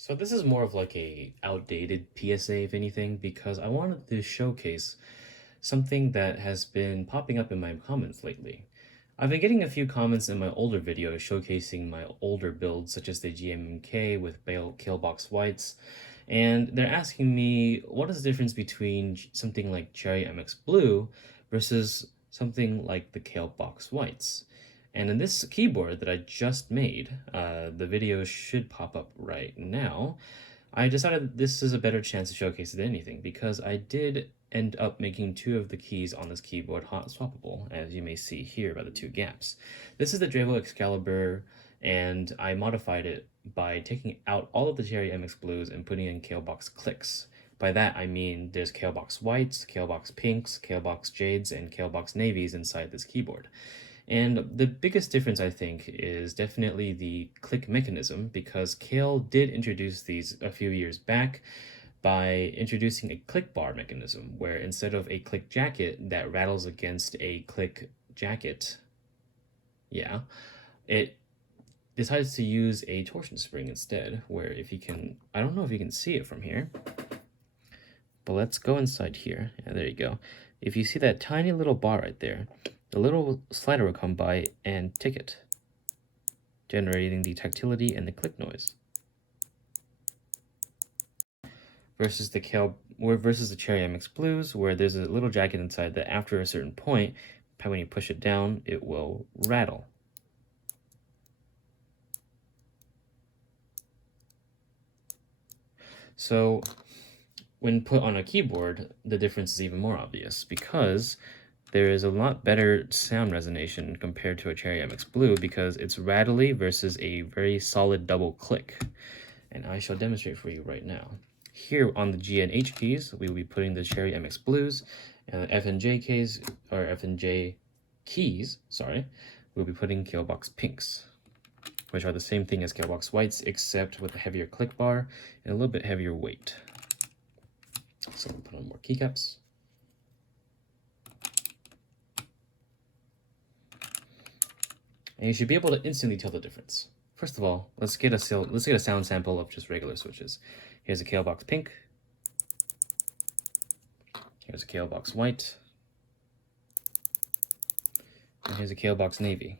So this is more of like a outdated PSA, if anything, because I wanted to showcase something that has been popping up in my comments lately. I've been getting a few comments in my older videos showcasing my older builds, such as the GMMK with Kailh box whites, and they're asking me what is the difference between something like Cherry MX Blue versus something like the Kailh box whites. And in this keyboard that I just made, the video should pop up right now. I decided this is a better chance to showcase it than anything because I did end up making two of the keys on this keyboard hot swappable, as you may see here by the two gaps. This is the Dravo Excalibur, and I modified it by taking out all of the Cherry MX Blues and putting in Kailh box clicks. By that I mean there's Kailh box whites, Kailh box pinks, Kailh box jades, and Kailh box navies inside this keyboard. And the biggest difference, I think, is definitely the click mechanism, because Kailh did introduce these a few years back by introducing a click bar mechanism, where instead of a click jacket that rattles against a click jacket, yeah, it decides to use a torsion spring instead, where if you can, I don't know if you can see it from here, but let's go inside here. Yeah, there you go. If you see that tiny little bar right there, the little slider will come by and tick it, generating the tactility and the click noise. Versus the Cherry MX Blues, where there's a little jacket inside that after a certain point, when you push it down, it will rattle. So when put on a keyboard, the difference is even more obvious because there is a lot better sound resonation compared to a Cherry MX Blue because it's rattly versus a very solid double click. And I shall demonstrate for you right now. Here on the G and H keys, we will be putting the Cherry MX Blues, and the F and J keys, we'll be putting Kailh box pinks, which are the same thing as Kailh box whites, except with a heavier click bar and a little bit heavier weight. So we'll put on more keycaps. And you should be able to instantly tell the difference. First of all, let's get a sound sample of just regular switches. Here's a Kailh box pink. Here's a Kailh box white. And here's a Kailh box navy.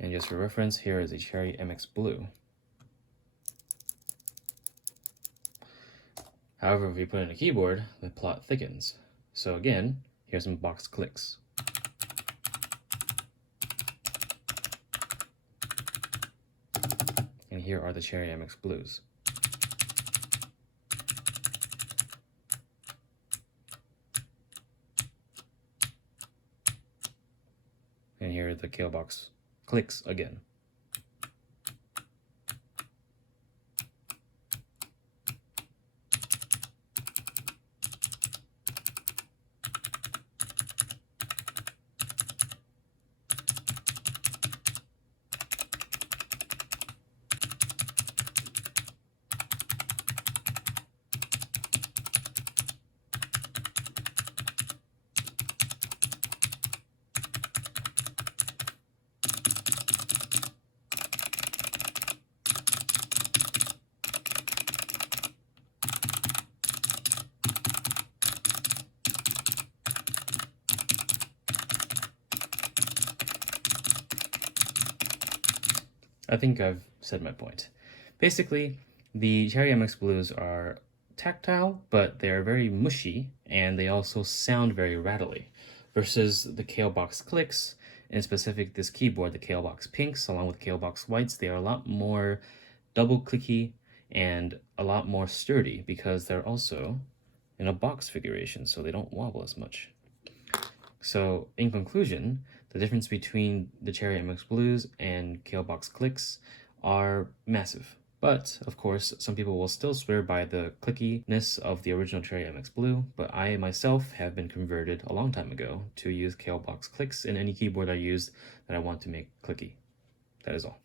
And just for reference, here is a Cherry MX Blue. However, if we put it in a keyboard, the plot thickens. So again, here's some box clicks. And here are the Cherry MX Blues. And here are the Kailh box clicks again. I think I've said my point. Basically, the Cherry MX Blues are tactile, but they're very mushy, and they also sound very rattly, versus the Kailh box clicks, in specific this keyboard, the Kailh box pinks, along with Kailh box whites, they are a lot more double clicky and a lot more sturdy because they're also in a box configuration, so they don't wobble as much. So in conclusion, the difference between the Cherry MX Blues and Kailh box clicks are massive. But, of course, some people will still swear by the clickiness of the original Cherry MX Blue, but I myself have been converted a long time ago to use Kailh box clicks in any keyboard I use that I want to make clicky. That is all.